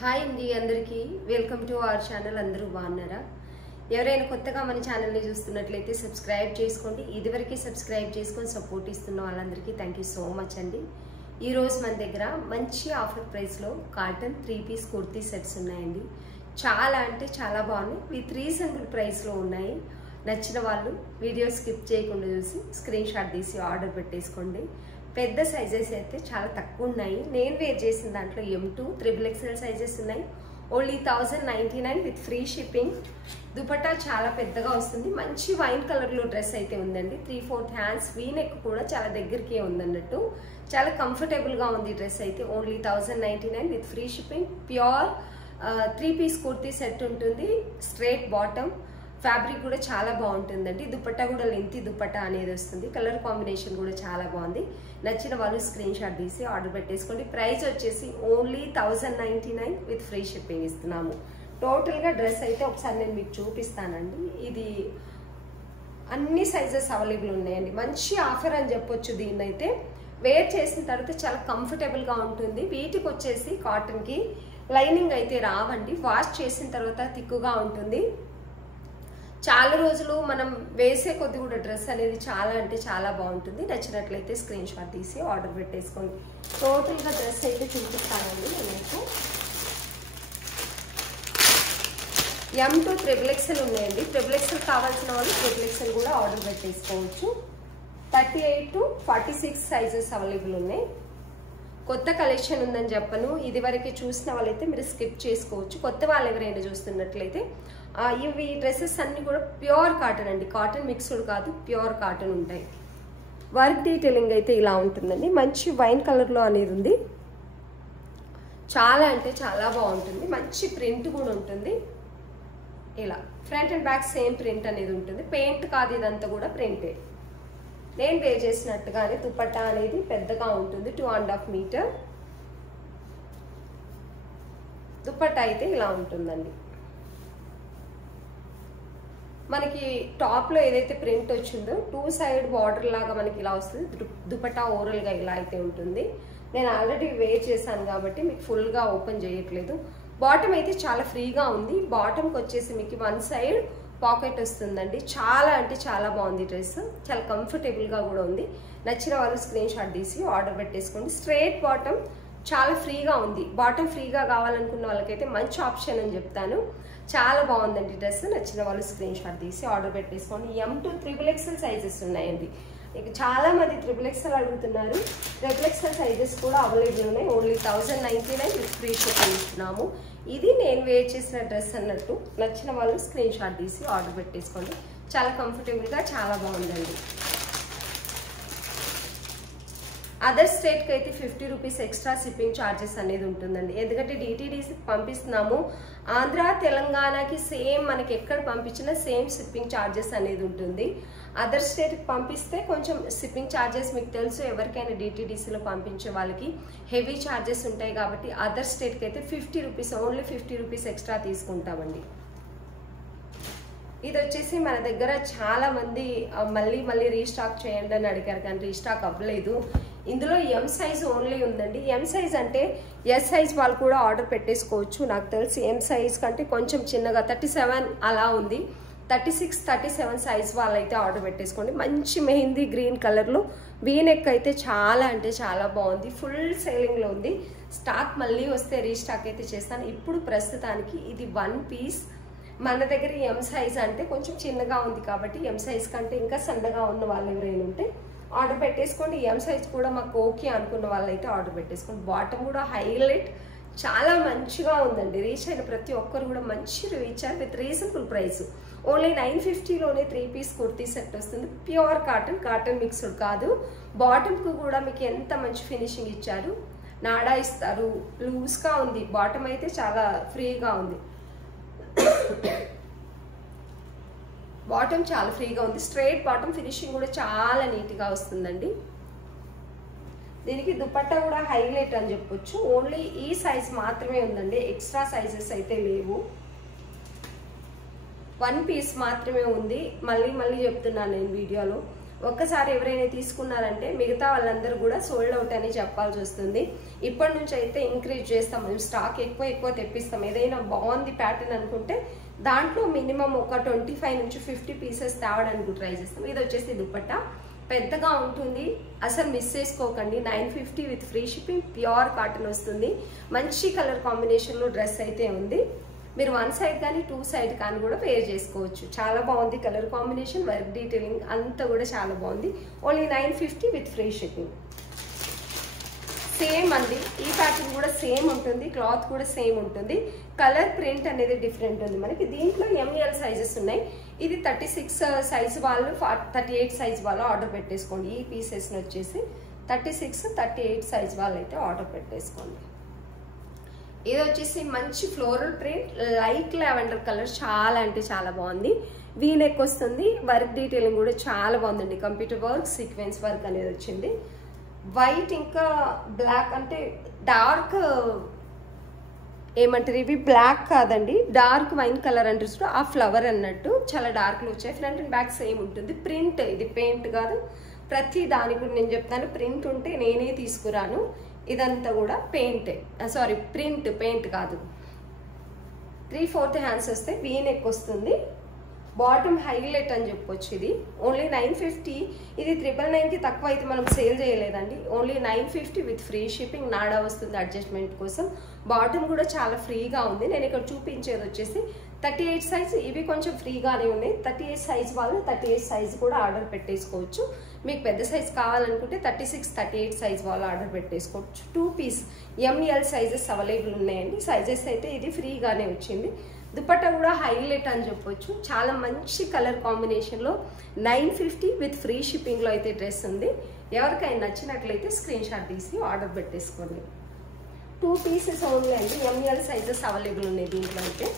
Hi అండి అందరికీ welcome to our channel. అందరూ బాగున్నారా? ఎవరైనా కొత్తగా మన ఛానల్ని చూస్తున్నట్లయితే సబ్స్క్రైబ్ చేసుకోండి. ఇదివరకు సబ్స్క్రైబ్ చేసుకొని సపోర్ట్ ఇస్తున్న వాళ్ళందరికీ థ్యాంక్ యూ సో మచ్ అండి. ఈరోజు మన దగ్గర మంచి ఆఫర్ ప్రైస్లో కాటన్ 3-పీస్ కుర్తీ సెట్స్ ఉన్నాయండి. చాలా అంటే చాలా బాగున్నాయి. విత్ రీజనబుల్ ప్రైస్లో ఉన్నాయి. నచ్చిన వాళ్ళు వీడియో స్కిప్ చేయకుండా చూసి స్క్రీన్ షాట్ తీసి ఆర్డర్ పెట్టేసుకోండి. పెద్ద సైజెస్ అయితే చాలా తక్కువ ఉన్నాయి. నేను వేర్ చేసిన దాంట్లో M2 XXL సైజెస్ ఉన్నాయి. Only 1099 with free shipping. Dupatta చాలా పెద్దగా వస్తుంది. మంచి వైన్ కలర్లో డ్రెస్ అయితే ఉందండి. 3/4 హ్యాండ్స్, వీ నెక్ కూడా చాలా దగ్గరికి ఉందన్నట్టు. చాలా కంఫర్టబుల్గా ఉంది డ్రెస్ అయితే. Only 1099 with free shipping. Pure 3-పీస్ కుర్తీ సెట్ ఉంటుంది. స్ట్రేట్ బాటమ్, ఫ్యాబ్రిక్ కూడా చాలా బాగుంటుందండి. దుపట్టా కూడా లెంతీ దుపట్టా అనేది వస్తుంది. కలర్ కాంబినేషన్ కూడా చాలా బాగుంది. నచ్చిన వాళ్ళు స్క్రీన్ షాట్ తీసి ఆర్డర్ పెట్టేసుకోండి. ప్రైస్ వచ్చేసి ఓన్లీ 1099 విత్ ఫ్రీ షిప్పింగ్ ఇస్తున్నాము. టోటల్గా డ్రెస్ అయితే ఒకసారి నేను మీకు చూపిస్తానండి. ఇది అన్ని సైజెస్ అవైలబుల్ ఉన్నాయండి. మంచి ఆఫర్ అని చెప్పొచ్చు. దీన్ని అయితే వేర్ చేసిన తర్వాత చాలా కంఫర్టబుల్గా ఉంటుంది. వీటికి వచ్చేసి కాటన్కి లైనింగ్ అయితే రావండి. వాష్ చేసిన తర్వాత తిక్కుగా ఉంటుంది. చాలా రోజులు మనం వేసే కొద్ది కూడా డ్రెస్ అనేది చాలా అంటే చాలా బాగుంటుంది. నచ్చినట్లయితే స్క్రీన్ షాట్ తీసి ఆర్డర్ పెట్టేసుకోండి. టోటల్గా డ్రెస్ అయితే చూపిస్తానండి మీకు. M2 XXL ఉన్నాయండి. XXL కావాల్సిన వాళ్ళు XXL కూడా ఆర్డర్ పెట్టేసుకోవచ్చు. 38 to 46 సైజెస్ అవైలబుల్ ఉన్నాయి. కొత్త కలెక్షన్ ఉందని చెప్పను. ఇది వరకు చూసిన వాళ్ళైతే మీరు స్కిప్ చేసుకోవచ్చు. కొత్త వాళ్ళు ఎవరైనా చూస్తున్నట్లయితే ఇవి డ్రెస్సెస్ అన్ని కూడా ప్యూర్ కాటన్ అండి. కాటన్ మిక్స్డ్ కాదు, ప్యూర్ కాటన్ ఉంటాయి. వర్క్ డీటెయిలింగ్ అయితే ఇలా ఉంటుందండి. మంచి వైన్ కలర్లో అనేది ఉంది. చాలా అంటే చాలా బాగుంటుంది. మంచి ప్రింట్ కూడా ఉంటుంది. ఇలా front and back same print అనేది ఉంటుంది. పెయింట్ కాదు, ఇదంతా కూడా ప్రింటే. నేను వేర్ చేసినట్టుగానే దుపట్టా అనేది పెద్దగా ఉంటుంది. 2.5 మీటర్ దుపట్టా అయితే ఇలా ఉంటుందండి. మనకి టాప్లో ఏదైతే ప్రింట్ వచ్చిందో 2 సైడ్ బార్డర్ లాగా మనకి ఇలా వస్తుంది. దుపట్టా ఓవరాల్గా ఇలా అయితే ఉంటుంది. నేను ఆల్రెడీ వేర్ చేశాను కాబట్టి మీకు ఫుల్గా ఓపెన్ చేయట్లేదు. బాటమ్ అయితే చాలా ఫ్రీగా ఉంది. బాటమ్కి వచ్చేసి మీకు 1 సైడ్ పాకెట్ వస్తుందండి. చాలా అంటే చాలా బాగుంది డ్రెస్. చాలా కంఫర్టబుల్గా కూడా ఉంది. నచ్చిన వాళ్ళు స్క్రీన్ షాట్ తీసి ఆర్డర్ పెట్టేసుకోండి. స్ట్రేట్ బాటమ్ చాలా ఫ్రీగా ఉంది. బాటమ్ ఫ్రీగా కావాలనుకున్న వాళ్ళకైతే మంచి ఆప్షన్ అని చెప్తాను. చాలా బాగుందండి డ్రెస్. నచ్చిన వాళ్ళు స్క్రీన్ షాట్ తీసి ఆర్డర్ పెట్టేసుకోండి. M2 XXL సైజెస్ ఉన్నాయండి. ఇక చాలా మంది XXL అడుగుతున్నారు. XXL సైజెస్ కూడా అవైలబుల్ ఉన్నాయి. ఓన్లీ 1099 విత్ ఫ్రీ షిప్పింగ్ ఇస్తున్నాము. ఇది నేను వేర్ చేసిన డ్రెస్ అన్నట్టు. నచ్చిన వాళ్ళు స్క్రీన్ షాట్ తీసి ఆర్డర్ పెట్టేసుకోండి. చాలా కంఫర్టబుల్గా చాలా బాగుందండి. అదర్ స్టేట్కి అయితే 50 రూపీస్ ఎక్స్ట్రా షిప్పింగ్ ఛార్జెస్ అనేది ఉంటుందండి. ఎందుకంటే DTDC పంపిస్తున్నాము. ఆంధ్ర తెలంగాణకి సేమ్ మనకి ఎక్కడ పంపించినా సేమ్ షిప్పింగ్ ఛార్జెస్ అనేది ఉంటుంది. అదర్ స్టేట్కి పంపిస్తే కొంచెం షిప్పింగ్ ఛార్జెస్ మీకు తెలుసు. ఎవరికైనా DTDCలో పంపించే వాళ్ళకి హెవీ ఛార్జెస్ ఉంటాయి కాబట్టి అదర్ స్టేట్కి అయితే 50 రూపీస్, ఓన్లీ 50 రూపీస్ ఎక్స్ట్రా తీసుకుంటామండి. ఇది వచ్చేసి మన దగ్గర చాలా మంది మళ్ళీ రీస్టాక్ చేయండి అని అడిగారు, కానీ రీస్టాక్ అవ్వలేదు. ఇందులో M సైజ్ ఓన్లీ ఉందండి. M సైజ్ అంటే S సైజ్ వాళ్ళు కూడా ఆర్డర్ పెట్టేసుకోవచ్చు. నాకు తెలిసి M సైజ్ కంటే కొంచెం చిన్నగా 37 అలా ఉంది. 36, 37 సైజ్ వాళ్ళైతే ఆర్డర్ పెట్టేసుకోండి. మంచి మెహందీ గ్రీన్ కలర్లో వీ నెక్ అయితే చాలా అంటే చాలా బాగుంది. ఫుల్ సేలింగ్లో ఉంది. స్టాక్ మళ్ళీ వస్తే రీస్టాక్ అయితే చేస్తాను. ఇప్పుడు ప్రస్తుతానికి ఇది 1 పీస్. మన దగ్గర M సైజ్ అంటే కొంచెం చిన్నగా ఉంది కాబట్టి M సైజ్ కంటే ఇంకా సన్నగా ఉన్న వాళ్ళు ఎవరైనా ఉంటే ఆర్డర్ పెట్టేసుకోండి. M సైజ్ కూడా మాకు ఓకే అనుకున్న వాళ్ళైతే ఆర్డర్ పెట్టేసుకోండి. బాటమ్ కూడా హైలైట్ చాలా మంచిగా ఉందండి. రీచ్ అయిన ప్రతి ఒక్కరు కూడా మంచి రీచ్ అయ్యారు విత్ రీజనబుల్ ప్రైస్. ఓన్లీ 950లోనే 3-పీస్ కుర్తీ సెట్ వస్తుంది. ప్యూర్ కాటన్, కాటన్ మిక్స్డ్ కాదు. బాటమ్కు కూడా మీకు ఎంత మంచి ఫినిషింగ్ ఇచ్చారు. నాడా ఇస్తారు. లూజ్గా ఉంది. బాటమ్ అయితే చాలా ఫ్రీగా ఉంది. బాటమ్ చాలా ఫ్రీగా ఉంది. స్ట్రైట్ బాటమ్ ఫినిషింగ్ కూడా చాలా నీట్గా వస్తుందండి. దీనికి దుపట్టా కూడా హైలైట్ అని చెప్పొచ్చు. ఓన్లీ ఈ సైజ్ మాత్రమే ఉందండి. ఎక్స్ట్రా సైజెస్ అయితే లేవు. 1 పీస్ మాత్రమే ఉంది. మళ్ళీ చెప్తున్నాను నేను వీడియోలో. ఒక్కసారి ఎవరైనా తీసుకున్నారంటే మిగతా వాళ్ళందరూ కూడా సోల్డ్ అవుట్ అని చెప్పాల్సి వస్తుంది. ఇప్పటి నుంచి అయితే ఇంక్రీజ్ చేస్తాం, మేము స్టాక్ ఎక్కువ తెప్పిస్తాం. ఏదైనా బాగుంది ప్యాటర్న్ అనుకుంటే దాంట్లో మినిమం ఒక 25 నుంచి 50 పీసెస్ తేవడానికి ట్రై చేస్తాం. ఇది వచ్చేసి దుపట్టా పెద్దగా ఉంటుంది, అసలు మిస్ చేసుకోకండి. 950 with free shipping, pure cotton వస్తుంది. మంచి కలర్ కాంబినేషన్లో డ్రెస్ అయితే ఉంది. మీరు 1 సైడ్ కానీ 2 సైడ్ కానీ కూడా వేర్ చేసుకోవచ్చు. చాలా బాగుంది కలర్ కాంబినేషన్, వర్క్ డీటెయిలింగ్ అంతా కూడా చాలా బాగుంది. Only 950 with free shipping. Same అండి, ఈ ప్యాటర్న్ కూడా సేమ్ ఉంటుంది, క్లాత్ కూడా సేమ్ ఉంటుంది. కలర్ ప్రింట్ అనేది డిఫరెంట్ ఉంది మనకి. దీంట్లో ఎంఎల్ సైజెస్ ఉన్నాయి. ఇది 36 సైజ్ వాళ్ళు, 38 సైజ్ వాళ్ళు ఆర్డర్ పెట్టేసుకోండి. ఈ పీసెస్ని వచ్చేసి 36, 38 సైజ్ వాళ్ళు అయితే ఆర్డర్ పెట్టేసుకోండి. ఇది వచ్చేసి మంచి floral print, light lavender colour, చాలా అంటే చాలా బాగుంది. వీ నెక్ వస్తుంది, వర్క్ డీటెయిలింగ్ కూడా చాలా బాగుందండి. కంప్యూటర్ వర్క్, సీక్వెన్స్ వర్క్ అనేది వచ్చింది. వైట్ ఇంకా బ్లాక్ అంటే డార్క్ ఏమంటారు, ఇవి బ్లాక్ కాదండి, డార్క్ వైన్ కలర్ అంటే ఆ ఫ్లవర్ అన్నట్టు చాలా డార్క్లో వచ్చాయి. ఫ్రంట్ అండ్ బ్యాక్ సేమ్ ఉంటుంది. ప్రింట్, ఇది పెయింట్ కాదు. ప్రతి దానికి కూడా నేను చెప్తాను, ప్రింట్ ఉంటే నేనే తీసుకురాను. ఇదంతా కూడా పెయింటే, సారీ ప్రింట్, పెయింట్ కాదు. 3/4 హ్యాండ్స్ వస్తే వీ నెక్ వస్తుంది. బాటమ్ హైలైట్ అని చెప్పొచ్చు. ఇది ఓన్లీ 950. ఇది 999కి తక్కువ అయితే మనం సేల్ చేయలేదండి. Only 950 with free shipping. నాడా వస్తుంది అడ్జస్ట్మెంట్ కోసం. బాటమ్ కూడా చాలా ఫ్రీగా ఉంది. నేను ఇక్కడ చూపించేది వచ్చేసి 38 సైజ్. ఇవి కొంచెం ఫ్రీగానే ఉన్నాయి. 38 సైజ్ వాళ్ళు 38 సైజ్ కూడా ఆర్డర్ పెట్టేసుకోవచ్చు. మీకు పెద్ద సైజ్ కావాలనుకుంటే 36, 38 సైజ్ వాళ్ళు ఆర్డర్ పెట్టేసుకోవచ్చు. 2 పీస్ ఎంఎల్ సైజెస్ అవైలబుల్ ఉన్నాయండి. సైజెస్ అయితే ఇది ఫ్రీగానే వచ్చింది. దుపట్టా కూడా హైలైట్ అని చెప్పొచ్చు. చాలా మంచి కలర్ కాంబినేషన్లో 950 విత్ ఫ్రీ షిప్పింగ్లో అయితే డ్రెస్ ఉంది. ఎవరికైనా నచ్చినట్లయితే స్క్రీన్ షాట్ తీసి ఆర్డర్ పెట్టేసుకోండి. 2 పీసెస్ ఓన్లీ అండి. ఎంఎల్ సైజెస్ అవైలబుల్ ఉన్నాయి దీంట్లో అయితే.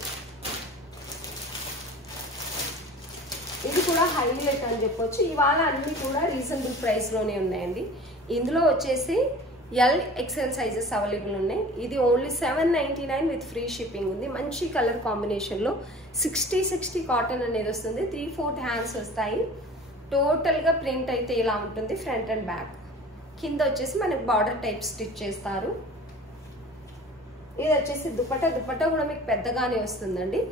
ఇది కూడా హైలైట్ అని చెప్పొచ్చు. ఇవాళ అన్ని కూడా రీజనబుల్ ప్రైస్లోనే ఉన్నాయండి. ఇందులో వచ్చేసి XL సైజెస్ అవైలబుల్ ఉన్నాయి. ఇది ఓన్లీ 799 విత్ ఫ్రీ షిప్పింగ్ ఉంది. మంచి కలర్ కాంబినేషన్లో 60 కాటన్ అనేది వస్తుంది. 3/4 హ్యాండ్స్ వస్తాయి. టోటల్గా ప్రింట్ అయితే ఇలా ఉంటుంది, ఫ్రంట్ అండ్ బ్యాక్. కింద వచ్చేసి మనకి బార్డర్ టైప్ స్టిచ్ చేస్తారు. ఇది వచ్చేసి దుపట్టా కూడా మీకు పెద్దగానే వస్తుందండి.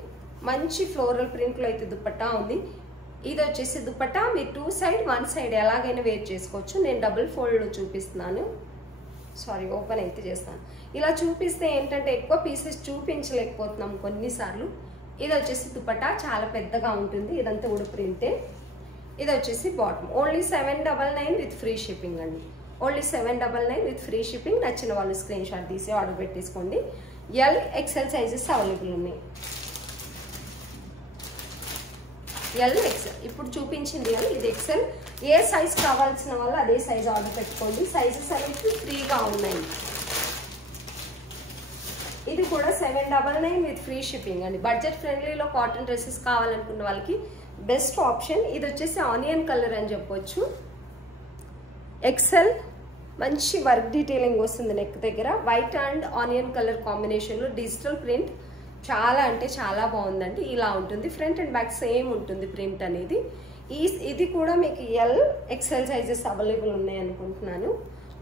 మంచి ఫ్లోరల్ ప్రింట్లో అయితే దుపట్టా ఉంది. ఇది వచ్చేసి దుపట్టా మీరు 2 సైడ్ 1 సైడ్ ఎలాగైనా వేర్ చేసుకోవచ్చు. నేను డబుల్ ఫోల్డ్ చూపిస్తున్నాను, సారీ ఓపెన్ అయితే చేస్తాను. ఇలా చూపిస్తే ఏంటంటే ఎక్కువ పీసెస్ చూపించలేకపోతున్నాం కొన్నిసార్లు. ఇది వచ్చేసి దుపట్టా చాలా పెద్దగా ఉంటుంది. ఇదంతా కూడా ప్రింటే. ఇది వచ్చేసి bottom. Only 799 with free shipping అండి. Only 799 with free shipping. నచ్చిన వాళ్ళు స్క్రీన్ షాట్ తీసి ఆర్డర్ పెట్టేసుకోండి. XL సైజెస్ అవైలబుల్ ఉన్నాయి. XL ఇప్పుడు చూపించింది కదా, ఇది XL. ఏ సైజ్ కావాల్సిన వాళ్ళు అదే సైజ్ ఆర్డర్ పెట్టుకోండి. సైజెస్ అనేవి ఫ్రీగా ఉన్నాయి. ఇది కూడా 799 విత్ ఫ్రీ షిప్పింగ్ అండి. బడ్జెట్ ఫ్రెండ్లీలో కాటన్ డ్రెస్సెస్ కావాలనుకున్న వాళ్ళకి బెస్ట్ ఆప్షన్. ఇది వచ్చేసి ఆనియన్ కలర్ అని చెప్పొచ్చు. XL మంచి వర్క్ డీటెయిలింగ్ వస్తుంది నెక్ దగ్గర. వైట్ అండ్ ఆనియన్ కలర్ కాంబినేషన్లో డిజిటల్ ప్రింట్ చాలా అంటే చాలా బాగుందండి. ఇలా ఉంటుంది. ఫ్రంట్ అండ్ బ్యాక్ సేమ్ ఉంటుంది ప్రింట్ అనేది. ఇది కూడా మీకు XL సైజెస్ అవైలబుల్ ఉన్నాయి అనుకుంటున్నాను.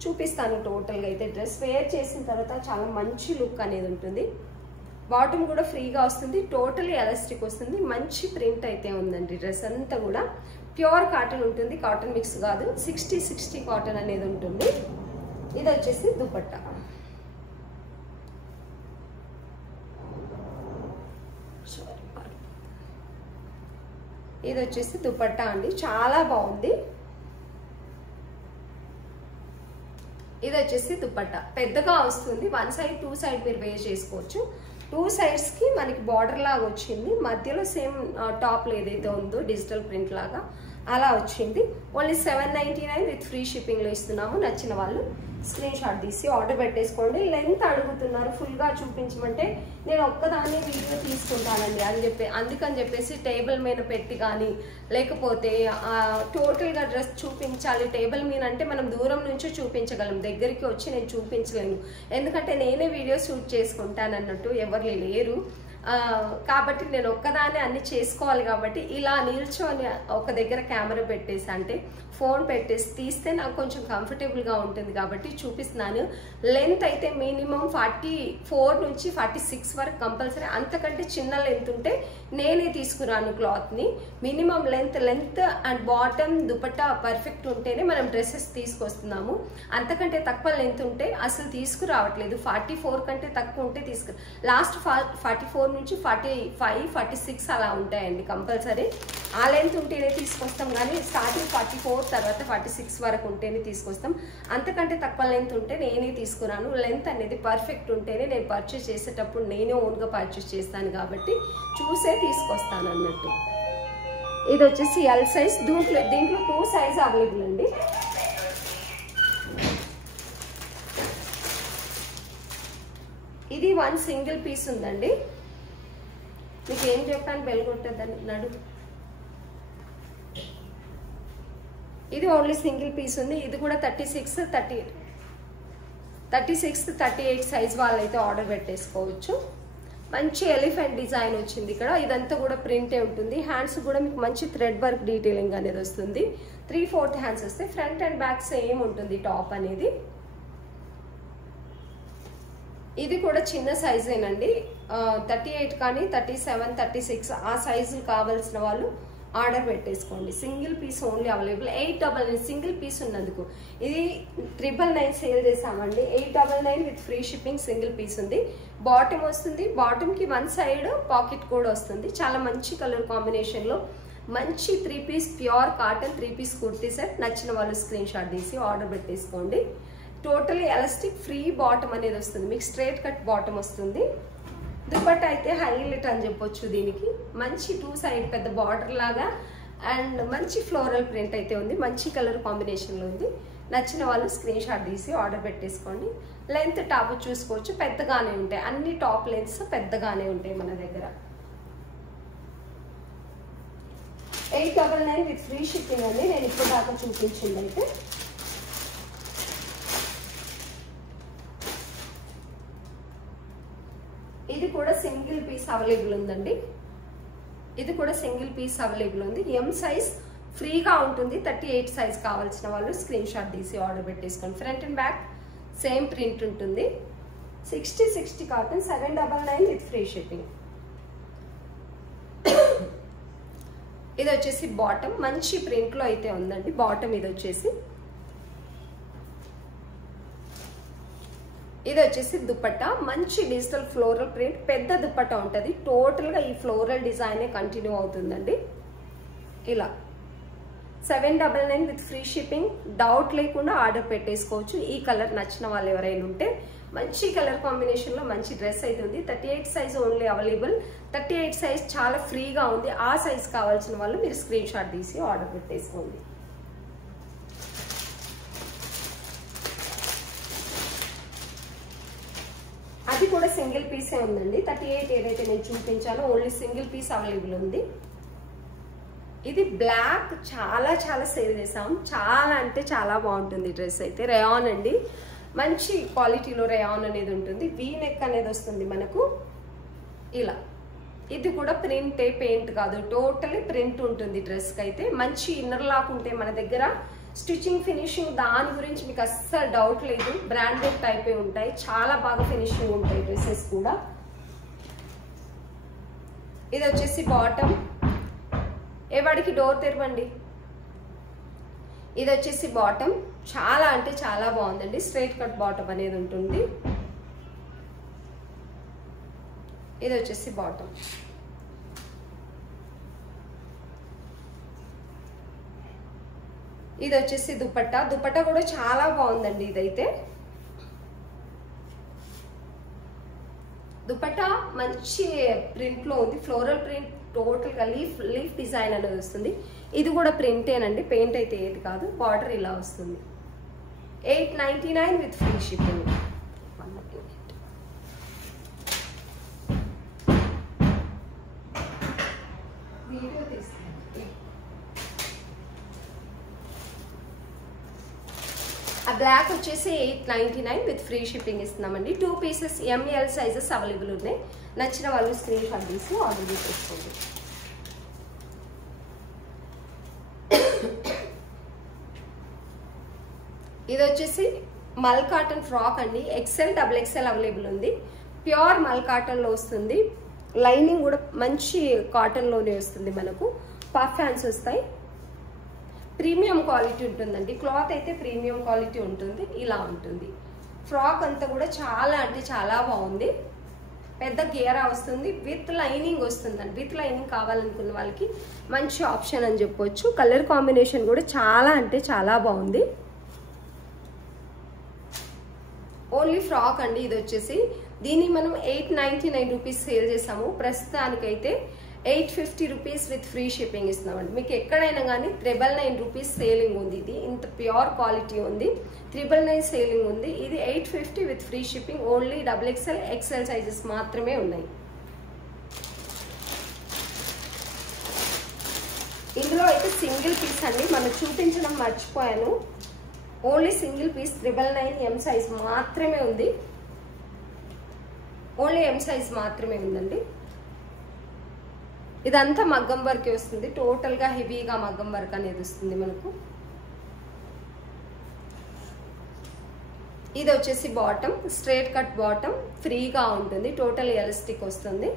చూపిస్తాను టోటల్గా అయితే. డ్రెస్ వేర్ చేసిన తర్వాత చాలా మంచి లుక్ అనేది ఉంటుంది. బాటమ్ కూడా ఫ్రీగా వస్తుంది. టోటలీ ఎలాస్టిక్ వస్తుంది. మంచి ప్రింట్ అయితే ఉందండి. డ్రెస్ అంతా కూడా ప్యూర్ కాటన్ ఉంటుంది, కాటన్ మిక్స్ కాదు. 60 కాటన్ అనేది ఉంటుంది. ఇది వచ్చేసి దుపట్టా. ఇది వచ్చేసి దుపట్టా అండి, చాలా బాగుంది. ఇది వచ్చేసి దుపట్టా పెద్దగా వస్తుంది. 1 సైడ్ 2 సైడ్ మీరు వేర్ చేసుకోవచ్చు. 2 సైడ్స్ కి మనకి బార్డర్ లాగా వచ్చింది. మధ్యలో సేమ్ టాప్ ఏదైతే ఉందో డిజిటల్ ప్రింట్ లాగా అలా వచ్చింది. ఓన్లీ 799 విత్ ఫ్రీ షిప్పింగ్ లో ఇస్తున్నాము. నచ్చిన వాళ్ళు స్క్రీన్ షాట్ తీసి ఆర్డర్ పెట్టేసుకోండి. లెంత్ అడుగుతున్నారు ఫుల్ గా చూపించమంటే నేను ఒక్కదాన్ని వీడియో తీసుకుంటానండి అందుకని చెప్పేసి టేబుల్ మీద పెట్టి కానీ లేకపోతే టోటల్ గా డ్రెస్ చూపించాలి టేబుల్ మీద అంటే మనం దూరం నుంచి చూపించగలం, దగ్గరికి వచ్చి నేను చూపించలేను. ఎందుకంటే నేనే వీడియో షూట్ చేసుకుంటాను అన్నట్టు ఎవరు లేరు. కాబట్టి నేను ఒక్కదానే అన్ని చేసుకోవాలి కాబట్టి ఇలా నిల్చొని ఒక దగ్గర కెమెరా పెట్టేసి అంటే ఫోన్ పెట్టేసి తీస్తే నాకు కొంచెం కంఫర్టబుల్గా ఉంటుంది కాబట్టి చూపిస్తున్నాను. లెంత్ అయితే మినిమం 44 నుంచి 46 వరకు కంపల్సరీ, అంతకంటే చిన్న లెంత్ ఉంటే నేనే తీసుకున్నాను క్లాత్ని. Minimum length and bottom dupatta perfect ఉంటేనే మనం డ్రెస్సెస్ తీసుకొస్తున్నాము. అంతకంటే తక్కువ లెంత్ ఉంటే అసలు తీసుకురావట్లేదు. 44 కంటే తక్కువ ఉంటే లాస్ట్ 44 నుంచి 45, 46 అలా ఉంటాయండి కంపల్సరీ. ఆ లెంత్ ఉంటేనే తీసుకొస్తాం కానీ స్టార్టింగ్ 44 తర్వాత 46 వరకు ఉంటేనే తీసుకొస్తాం. అంతకంటే తక్కువ లెంత్ ఉంటే నేనే తీసుకున్నాను. లెంత్ అనేది పర్ఫెక్ట్ ఉంటేనే నేను పర్చేస్ చేసేటప్పుడు నేనే ఓన్గా పర్చేస్ చేస్తాను కాబట్టి చూసే తీసుకొస్తాను అన్నట్టు. ఇది వచ్చేసి ఎల్ సైజ్. దీంట్లో 2 సైజ్ అవైలబుల్ అండి. ఇది 1 సింగిల్ పీస్ ఉందండి. మీకు ఏం చెప్పాను బెల్ కొట్టద్దని నడు. ఇది ఓన్లీ సింగిల్ పీస్ ఉంది. ఇది కూడా 36, 38 సైజ్ వాళ్ళైతే ఆర్డర్ పెట్టేసుకోవచ్చు. మంచి ఎలిఫెంట్ డిజైన్ వచ్చింది ఇక్కడ. ఇదంతా కూడా ప్రింటే ఉంటుంది. హ్యాండ్స్ కూడా మీకు మంచి థ్రెడ్ వర్క్ డీటెయిలింగ్ అనేది వస్తుంది. 3/4 హ్యాండ్స్ వస్తాయి. ఫ్రంట్ అండ్ బ్యాక్ సేమ్ ఉంటుంది టాప్ అనేది. ఇది కూడా చిన్న సైజేనండి. 38 కానీ 37, 36 ఆ సైజులు కావాల్సిన వాళ్ళు ఆర్డర్ పెట్టేసుకోండి. Single piece only available. 899 single piece ఉన్నందుకు. ఇది 999 సేల్ చేసామండి. 899 with free shipping single piece ఉంది. బాటమ్ వస్తుంది. బాటమ్కి 1 సైడ్ పాకెట్ కూడా వస్తుంది. చాలా మంచి కలర్ కాంబినేషన్లో మంచి 3 piece pure cotton 3 piece kurti set. నచ్చిన వాళ్ళు స్క్రీన్ షాట్ తీసి ఆర్డర్ పెట్టేసుకోండి. టోటలీ ఎలాస్టిక్ ఫ్రీ బాటమ్ అనేది వస్తుంది. మీకు స్ట్రైట్ కట్ బాటమ్ వస్తుంది. దుపట్టా అయితే హైలైట్ అని చెప్పొచ్చు. దీనికి మంచి 2 సైడ్ పెద్ద బార్డర్ లాగా అండ్ మంచి ఫ్లోరల్ ప్రింట్ అయితే ఉంది. మంచి కలర్ కాంబినేషన్లో ఉంది. నచ్చిన వాళ్ళు స్క్రీన్ షాట్ తీసి ఆర్డర్ పెట్టేసుకోండి. లెంత్ టాప్ చూసుకోవచ్చు. పెద్దగానే ఉంటాయి. అన్ని టాప్ లెంత్స్ పెద్దగానే ఉంటాయి మన దగ్గర. 899 విత్ ఫ్రీ షిప్పింగ్ అండి. నేను ఇప్పుడు దాకా చూపించింది అయితే. ఇది కూడా సింగిల్ పీస్ అవైలబుల్ ఉందండి. ఇది కూడా సింగిల్ పీస్ అవైలబుల్ ఉంది. ఎం సైజ్ ఫ్రీగా ఉంటుంది. 38 సైజ్ కావాల్సిన వాళ్ళు స్క్రీన్ షాట్ తీసి ఆర్డర్ పెట్టేసుకోండి. Front and back same print ఉంటుంది. 60 కాటన్ 799 విత్ ఫ్రీ షిప్పింగ్. ఇది వచ్చేసి బాటమ్ మంచి ప్రింట్లో అయితే ఉందండి. బాటమ్ ఇది వచ్చేసి. ఇది వచ్చేసి దుపట్టా మంచి డిజిటల్ ఫ్లోరల్ ప్రింట్ పెద్ద దుపట్టా ఉంటుంది. టోటల్గా ఈ ఫ్లోరల్ డిజైనే కంటిన్యూ అవుతుందండి. ఇలా 799 విత్ ఫ్రీ షిప్పింగ్. డౌట్ లేకుండా ఆర్డర్ పెట్టేసుకోవచ్చు. ఈ కలర్ నచ్చిన వాళ్ళు ఎవరైనా ఉంటే మంచి కలర్ కాంబినేషన్లో మంచి డ్రెస్ అయితే ఉంది. 38 సైజ్ ఓన్లీ అవైలబుల్. 38 సైజ్ చాలా ఫ్రీగా ఉంది. ఆ సైజ్ కావాల్సిన వాళ్ళు మీరు స్క్రీన్ షాట్ తీసి ఆర్డర్ పెట్టేసుకోండి. అది కూడా సింగిల్ పీసే ఉందండి. 38 ఏదైతే నేను చూపించానో ఓన్లీ సింగిల్ పీస్ అవైలబుల్ ఉంది. ఇది బ్లాక్ చాలా సేల్ చేసాం. చాలా అంటే చాలా బాగుంటుంది డ్రెస్ అయితే. రేయాన్ అండి. మంచి క్వాలిటీలో రేయాన్ అనేది ఉంటుంది. వీ నెక్ అనేది వస్తుంది మనకు ఇలా. ఇది కూడా ప్రింటే పెయింట్ కాదు. టోటలీ ప్రింట్ ఉంటుంది డ్రెస్కి అయితే. మంచి ఇన్నర్ లాక్ ఉంటే మన దగ్గర స్టిచ్చింగ్ ఫినిషింగ్ దాని గురించి మీకు అస్సలు డౌట్ లేదు. బ్రాండెడ్ టైపే ఉంటాయి. చాలా బాగా ఫినిషింగ్ ఉంటాయి డ్రెస్సెస్ కూడా. ఇది వచ్చేసి బాటమ్. వాడికి డోర్ తెరవండి. ఇది వచ్చేసి బాటమ్. చాలా అంటే చాలా బాగుందండి. స్ట్రైట్ కట్ బాటమ్ అనేది ఉంటుంది. ఇది వచ్చేసి బాటమ్. ఇది వచ్చేసి దుపట్టా. దుపట్టా కూడా చాలా బాగుందండి. ఇదైతే దుపట్టా మంచి ప్రింట్ లో ఉంది. ఫ్లోరల్ ప్రింట్ టోటల్ గా లీఫ్ డిజైన్ అనేది వస్తుంది. ఇది కూడా ప్రింటేనండి. పెయింట్ అయితే ఏది కాదు. బార్డర్ ఇలా వస్తుంది. 899 విత్ ఫ్రీ షిప్పింగ్. వీడియో తీస్తాను. ఆ బ్లాక్ వచ్చేసి 899 విత్ ఫ్రీ షిప్పింగ్ ఇస్తున్నామండి. 2 పీసెస్ ఎంఎల్ సైజెస్ అవైలబుల్ ఉన్నాయి. నచ్చిన వాళ్ళు స్క్రీన్ షాట్ తీసి ఆర్డర్ చేసుకోండి. ఇది వచ్చేసి మల్ కాటన్ ఫ్రాక్ అండి. XL XXL అవైలబుల్ ఉంది. ప్యూర్ మల్ కాటన్లో వస్తుంది. లైనింగ్ కూడా మంచి కాటన్లోనే వస్తుంది. మనకు పఫ్ హ్యాండ్స్ వస్తాయి. ప్రీమియం క్వాలిటీ ఉంటుందండి. క్లాత్ అయితే ప్రీమియం క్వాలిటీ ఉంటుంది. ఇలా ఉంటుంది. ఫ్రాక్ అంతా కూడా చాలా అంటే చాలా బాగుంది. పెద్ద గేరా వస్తుంది. విత్ లైనింగ్ వస్తుందండి. విత్ లైనింగ్ కావాలనుకున్న వాళ్ళకి మంచి ఆప్షన్ అని చెప్పొచ్చు. కలర్ కాంబినేషన్ కూడా చాలా అంటే చాలా బాగుంది. ఓన్లీ ఫ్రాక్ అండి. ఇది వచ్చేసి దీన్ని మనం 899 రూపీస్ సేల్ చేసాము. ప్రస్తుతానికైతే 850 రూపీస్ విత్ ఫ్రీ షిప్పింగ్ ఇస్తున్నామండి. మీకు ఎక్కడైనా కానీ 999 రూపీస్ సేలింగ్ ఉంది. ఇది ఇంత ప్యూర్ క్వాలిటీ ఉంది. 999 సేలింగ్ ఉంది. ఇది 850 with free shipping. Only XXL XL sizes మాత్రమే ఉన్నాయి. ఇందులో అయితే సింగిల్ పీస్ అండి. మనం చూపించడం మర్చిపోయాను. Only single piece 999 M size మాత్రమే ఉంది. ఓన్లీ M సైజ్ మాత్రమే ఉందండి. ఇదంతా మగ్గం వర్క్ వస్తుంది. టోటల్ గా హెవీగా మగ్గం వర్క్ అనేది వస్తుంది మనకు. ఇది వచ్చేసి బాటమ్, స్ట్రైట్ కట్ బాటమ్, ఫ్రీగా ఉంటుంది. టోటల్ ఎలాస్టిక్ వస్తుంది.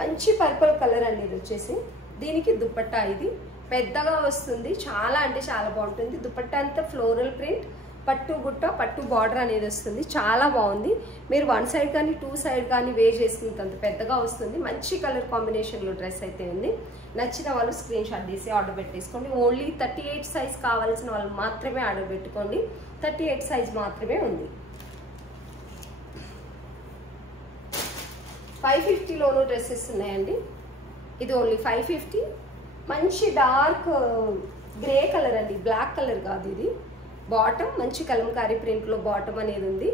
మంచి పర్పుల్ కలర్ అండి. ఇది వచ్చేసి దీనికి దుపట్టా ఇది పెద్దగా వస్తుంది. చాలా అంటే చాలా బాగుంటుంది. దుపట్టా అంతా ఫ్లోరల్ ప్రింట్, పట్టు బుట్ట, పట్టు బార్డర్ అనేది వస్తుంది. చాలా బాగుంది. మీరు 1 సైడ్ కానీ 2 సైడ్ కానీ వేర్ చేసుకున్నంత పెద్దగా వస్తుంది. మంచి కలర్ కాంబినేషన్లో డ్రెస్ అయితే ఉంది. నచ్చిన వాళ్ళు స్క్రీన్ షాట్ తీసి ఆర్డర్ పెట్టేసుకోండి. ఓన్లీ 38 సైజ్ కావాల్సిన వాళ్ళు మాత్రమే ఆర్డర్ పెట్టుకోండి. 38 సైజ్ మాత్రమే ఉంది. 550లోనూ డ్రెస్సెస్ ఉన్నాయండి. ఇది ఓన్లీ 550. మంచి డార్క్ గ్రే కలర్ అండి. బ్లాక్ కలర్ కాదు ఇది. బాటమ్ మంచి కలంకారీ ప్రింట్లో బాటమ్ అనేది ఉంది.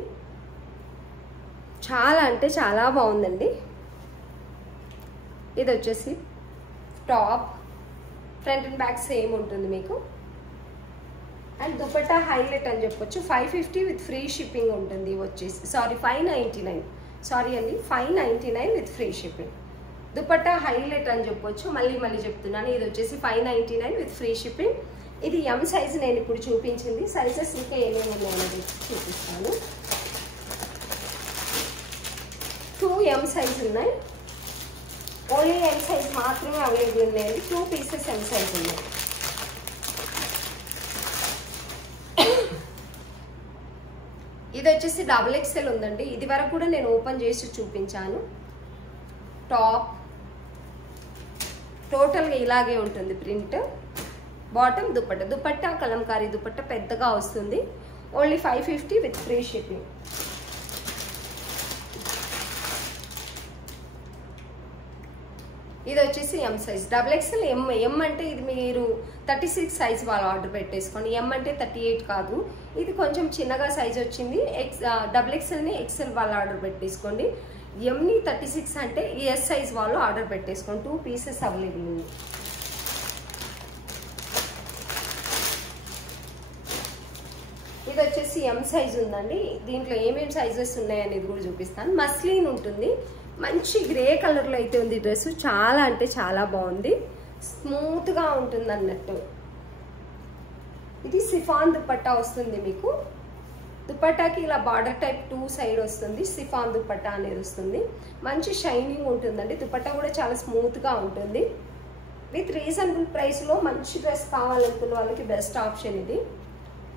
చాలా అంటే చాలా బాగుందండి. ఇది వచ్చేసి top, front and back same ఉంటుంది మీకు. అండ్ దుపట్టా హైలైట్ అని చెప్పొచ్చు. 550 విత్ ఫ్రీ షిప్పింగ్ ఉంటుంది. వచ్చేసి 599 అండి. 599 with free shipping. Dupatta highlight అని చెప్పొచ్చు. మళ్ళీ చెప్తున్నాను. ఇది వచ్చేసి 599 విత్ ఫ్రీ షిప్పింగ్. ఇది M సైజ్ నేను ఇప్పుడు చూపించింది. సైజెస్ ఇంకా ఏమేమి ఉన్నాయనేది చూపిస్తాను. 2 M సైజ్ ఉన్నాయి. ఓన్లీ M సైజ్ మాత్రమే అవైలబుల్ ఉన్నాయండి. 2 పీసెస్ M సైజ్ ఉన్నాయి. ఇది వచ్చేసి XXL ఉందండి. ఇది వరకు కూడా నేను ఓపెన్ చేసి చూపించాను. టాప్ టోటల్గా ఇలాగే ఉంటుంది ప్రింట్. బాటమ్ దుపట్టా కలంకారీ దుపట్టా పెద్దగా వస్తుంది. Only 550 with free shipping. ఇది వచ్చేసి M సైజ్. XXL M అంటే ఇది మీరు 36 సైజ్ వాళ్ళు ఆర్డర్ పెట్టేసుకోండి. M అంటే 38 కాదు. ఇది కొంచెం చిన్నగా సైజ్ వచ్చింది. XXLని XL వాళ్ళు ఆర్డర్ పెట్టేసుకోండి. Mని 36 అంటే S సైజ్ వాళ్ళు ఆర్డర్ పెట్టేసుకోండి. 2 పీసెస్ అవైలబుల్ ఉంది. ఇది వచ్చేసి M సైజ్ ఉందండి. దీంట్లో ఏమేమి సైజెస్ ఉన్నాయనేది కూడా చూపిస్తాను. మస్లిన్ ఉంటుంది. మంచి గ్రే కలర్లో అయితే ఉంది డ్రెస్. చాలా అంటే చాలా బాగుంది. స్మూత్గా ఉంటుంది అన్నట్టు. ఇది సిఫాన్ దుపట్టా వస్తుంది మీకు. దుపట్టాకి ఇలా బార్డర్ టైప్ 2 సైడ్ వస్తుంది. సిఫాన్ దుపట్టా అనేది వస్తుంది. మంచి షైనింగ్ ఉంటుందండి. దుపట్టా కూడా చాలా స్మూత్గా ఉంటుంది. విత్ రీజనబుల్ ప్రైస్లో మంచి డ్రెస్ కావాలనుకున్న వాళ్ళకి బెస్ట్ ఆప్షన్ ఇది.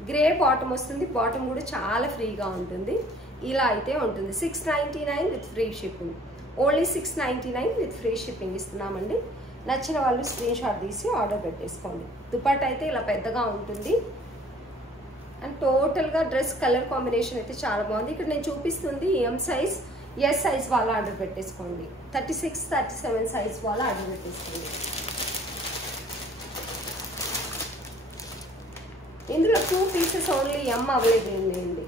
గ్రే బాటమ్ వస్తుంది. బాటమ్ కూడా చాలా ఫ్రీగా ఉంటుంది. ఇలా అయితే ఉంటుంది. 699 with free shipping. Only 699 with free shipping ఇస్తున్నామండి. నచ్చిన వాళ్ళు స్క్రీన్ షాట్ తీసి ఆర్డర్ పెట్టేసుకోండి. దుపట్టా అయితే ఇలా పెద్దగా ఉంటుంది. అండ్ టోటల్గా డ్రెస్ కలర్ కాంబినేషన్ అయితే చాలా బాగుంది. ఇక్కడ నేను చూపిస్తుంది M సైజ్. S సైజ్ వాళ్ళు ఆర్డర్ పెట్టేసుకోండి. 36, 37 సైజ్ వాళ్ళు ఆర్డర్ పెట్టేసుకోండి. ఇందులో 2 పీసెస్ ఓన్లీ M అవైలబుల్ ఉన్నాయండి.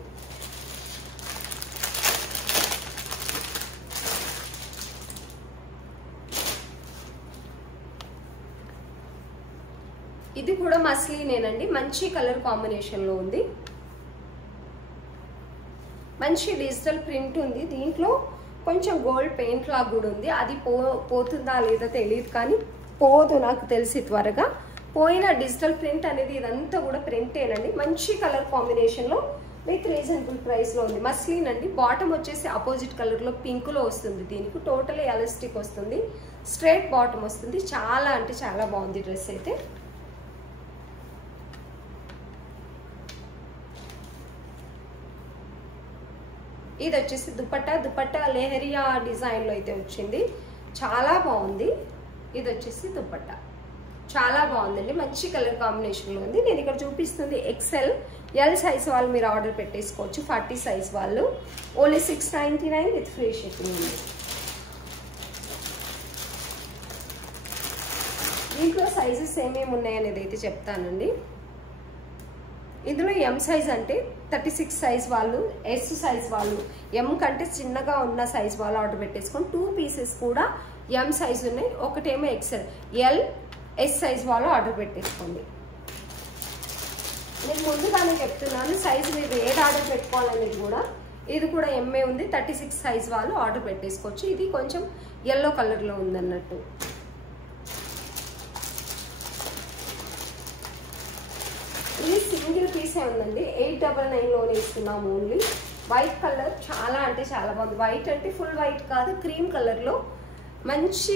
ఇది కూడా మస్లీనేనండి, మంచి కలర్ కాంబినేషన్ లో ఉంది, మంచి డిజిటల్ ప్రింట్ ఉంది. దీంట్లో కొంచెం గోల్డ్ పెయింట్ లాగా కూడా ఉంది. అది పోతుందా లేదా తెలియదు, కానీ పోదు నాకు తెలిసి త్వరగా. పోయిన డిజిటల్ ప్రింట్ అనేది ఇదంతా కూడా ప్రింటేనండి. మంచి కలర్ కాంబినేషన్ లో విత్ రీజనబుల్ ప్రైస్ లో ఉంది. మస్లిన్ అండి. బాటమ్ వచ్చేసి ఆపోజిట్ కలర్ లో పింక్ లో వస్తుంది. దీనికి టోటల్ ఎలాస్టిక్ వస్తుంది, స్ట్రైట్ బాటమ్ వస్తుంది. చాలా అంటే చాలా బాగుంది డ్రెస్ అయితే. ఇది వచ్చేసి దుపట్టా. దుపట్టా లెహరియా డిజైన్ లో అయితే వచ్చింది, చాలా బాగుంది. ఇది వచ్చేసి దుపట్టా, చాలా బాగుందండి. మంచి కలర్ కాంబినేషన్ లో ఉంది. నేను ఇక్కడ చూపిస్తుంది XL, L సైజ్ వాళ్ళు మీరు ఆర్డర్ పెట్టేసుకోవచ్చు. 40 సైజ్ వాళ్ళు ఓన్లీ 699 విత్ ఫ్రీ షిప్పింగ్ ఉంది. దీంట్లో సైజెస్ ఏమేమి ఉన్నాయనేది అయితే చెప్తానండి. ఇందులో M సైజ్ అంటే 36 సైజ్ వాళ్ళు, S సైజ్ వాళ్ళు, M కంటే చిన్నగా ఉన్న సైజ్ వాళ్ళు ఆర్డర్ పెట్టేసుకొని 2 పీసెస్ కూడా M సైజ్ ఉన్నాయి. ఒకటేమో XL, L, S సైజ్ వాళ్ళు ఆర్డర్ పెట్టేసుకోండి. నేను ముందుగానే చెప్తున్నాను సైజ్ మీరు ఏది ఆర్డర్ పెట్టుకోవాలనేది కూడా. ఇది కూడా MA ఉంది, 36 సైజ్ వాళ్ళు ఆర్డర్ పెట్టేసుకోవచ్చు. ఇది కొంచెం ఎల్లో కలర్లో ఉందన్నట్టు. ఇది సింగిల్ పీసే ఉందండి, 899లోనే ఇస్తున్నాము ఓన్లీ. వైట్ కలర్, చాలా అంటే చాలా బాగుంది. వైట్ అంటే ఫుల్ వైట్ కాదు, క్రీమ్ కలర్లో మంచి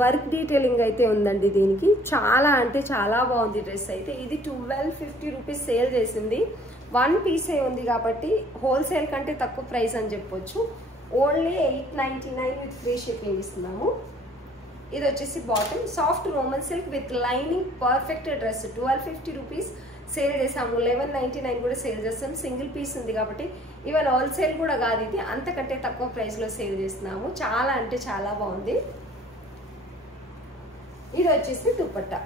వర్క్ డీటెయిలింగ్ అయితే ఉందండి దీనికి. చాలా అంటే చాలా బాగుంది డ్రెస్ అయితే. ఇది 1250 రూపీస్ సేల్ చేసింది. 1 పీసే ఉంది కాబట్టి హోల్సేల్ కంటే తక్కువ ప్రైస్ అని చెప్పొచ్చు. ఓన్లీ 899 విత్ ఫ్రీ షిప్పింగ్ ఇస్తున్నాము. ఇది వచ్చేసి bottom, soft Roman silk with lining, perfect dress. 1250 rupees sale చేసాము. 1199 కూడా సేల్ చేస్తాం. సింగిల్ పీస్ ఉంది కాబట్టి ఈవెన్ హోల్సేల్ కూడా కాదు ఇది, అంతకంటే తక్కువ ప్రైస్ లో సేల్ చేస్తున్నాము. చాలా అంటే చాలా బాగుంది. ఇది వచ్చేసి దుపట్టా.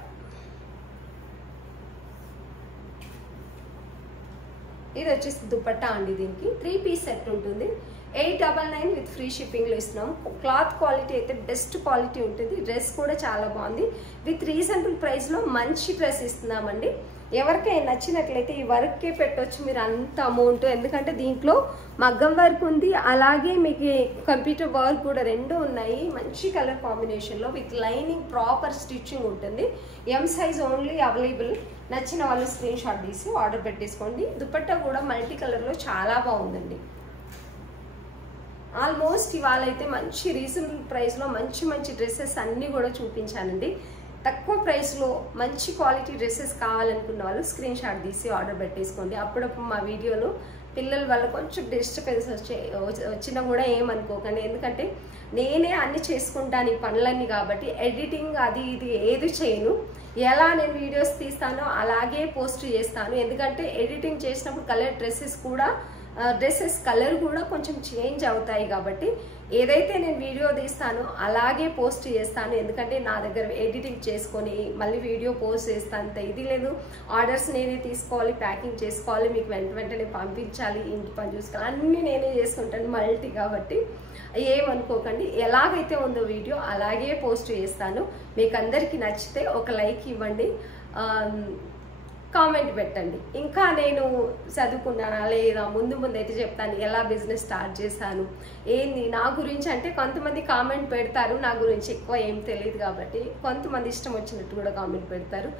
ఇది వచ్చేసి దుపట్టా అండి. దీనికి 3 పీస్ సెట్ ఉంటుంది. 899 విత్ ఫ్రీ షిప్పింగ్ లో ఇస్తున్నాం. క్లాత్ క్వాలిటీ అయితే బెస్ట్ క్వాలిటీ ఉంటుంది. డ్రెస్ కూడా చాలా బాగుంది. విత్ రీజనబుల్ ప్రైస్ లో మంచి డ్రెస్ ఇస్తున్నామండి. ఎవరికైనా నచ్చినట్లయితే ఈ వర్కే పెట్టొచ్చు మీరు, అంత అమౌంట్. ఎందుకంటే దీంట్లో మగ్గం వర్క్ ఉంది, అలాగే మీకు కంప్యూటర్ వర్క్ కూడా రెండు ఉన్నాయి. మంచి కలర్ కాంబినేషన్ లో విత్ లైనింగ్, ప్రాపర్ స్టిచ్చింగ్ ఉంటుంది. M size only available. నచ్చిన వాళ్ళు స్క్రీన్ షాట్ తీసి ఆర్డర్ పెట్టేసుకోండి. దుపట్టా కూడా మల్టీ కలర్ లో చాలా బాగుందండి. ఆల్మోస్ట్ ఇవాళ అయితే మంచి రీజనబుల్ ప్రైస్ లో మంచి మంచి డ్రెస్సెస్ అన్ని కూడా చూపించానండి. తక్కువ ప్రైస్ లో మంచి క్వాలిటీ డ్రెస్సెస్ కావాలనుకున్న వాళ్ళు స్క్రీన్ షాట్ తీసి ఆర్డర్ పెట్టేసుకోండి. అప్పుడప్పుడు మా వీడియోలో పిల్లల వల్ల కొంచెం డిస్టర్బెన్స్ వచ్చినా కూడా ఏమనుకోకండి. ఎందుకంటే నేనే అన్ని చేసుకుంటాను ఈ పనులన్నీ కాబట్టి, ఎడిటింగ్ అది ఇది ఏది చేయను. ఎలా నేను వీడియోస్ తీస్తానో అలాగే పోస్ట్ చేస్తాను. ఎందుకంటే ఎడిటింగ్ చేసినప్పుడు డ్రెస్సెస్ కలర్ కూడా కొంచెం చేంజ్ అవుతాయి కాబట్టి ఏదైతే నేను వీడియో తీస్తానో అలాగే పోస్ట్ చేస్తాను. ఎందుకంటే నా దగ్గర ఎడిటింగ్ చేసుకొని మళ్ళీ వీడియో పోస్ట్ చేస్తాను ఇది లేదు. ఆర్డర్స్ నేనే తీసుకోవాలి, ప్యాకింగ్ చేసుకోవాలి, మీకు వెంటనే పంపించాలి, ఇంటి పని చూసుకోవాలి, అన్నీ నేనే చేసుకుంటాను మల్టీ కాబట్టి ఏమనుకోకండి. ఎలాగైతే ఉందో వీడియో అలాగే పోస్ట్ చేస్తాను. మీకు అందరికీ నచ్చితే ఒక లైక్ ఇవ్వండి, కామెంట్ పెట్టండి. ఇంకా నేను చదువుకున్నానా లేదా ముందు అయితే చెప్తాను ఎలా బిజినెస్ స్టార్ట్ చేశాను ఏంది నా గురించి. అంటే కొంతమంది కామెంట్ పెడతారు, నా గురించి ఎక్కువ ఏం తెలియదు కాబట్టి. కొంతమంది ఇష్టం వచ్చినట్టు కూడా కామెంట్ పెడతారు.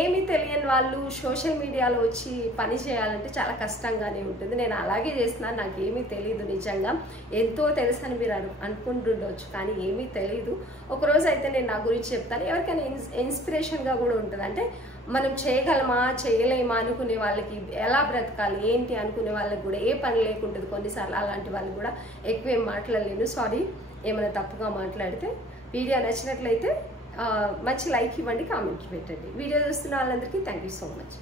ఏమీ తెలియని వాళ్ళు సోషల్ మీడియాలో వచ్చి పని చేయాలంటే చాలా కష్టంగానే ఉంటుంది. నేను అలాగే చేస్తున్నాను, నాకు ఏమీ తెలియదు. నిజంగా ఎంతో తెలుసు అని మీరు అనుకుంటుండొచ్చు, కానీ ఏమీ తెలియదు. ఒకరోజు అయితే నేను నా గురించి చెప్తాను. ఎవరికైనా ఇన్స్పిరేషన్గా కూడా ఉంటుంది. అంటే మనం చేయగలమా చేయలేమా అనుకునే వాళ్ళకి, ఎలా బ్రతకాలి ఏంటి అనుకునే వాళ్ళకి కూడా ఏ పని లేకుంటుంది కొన్నిసార్లు. అలాంటి వాళ్ళు కూడా ఎక్కువ ఏం మాట్లాడలేను, సారీ ఏమైనా తప్పుగా మాట్లాడితే. వీడియో నచ్చినట్లయితే మంచి లైక్ ఇవ్వండి, కామెంట్ పెట్టండి. వీడియో చూస్తున్న వాళ్ళందరికీ థ్యాంక్ యూ సో మచ్.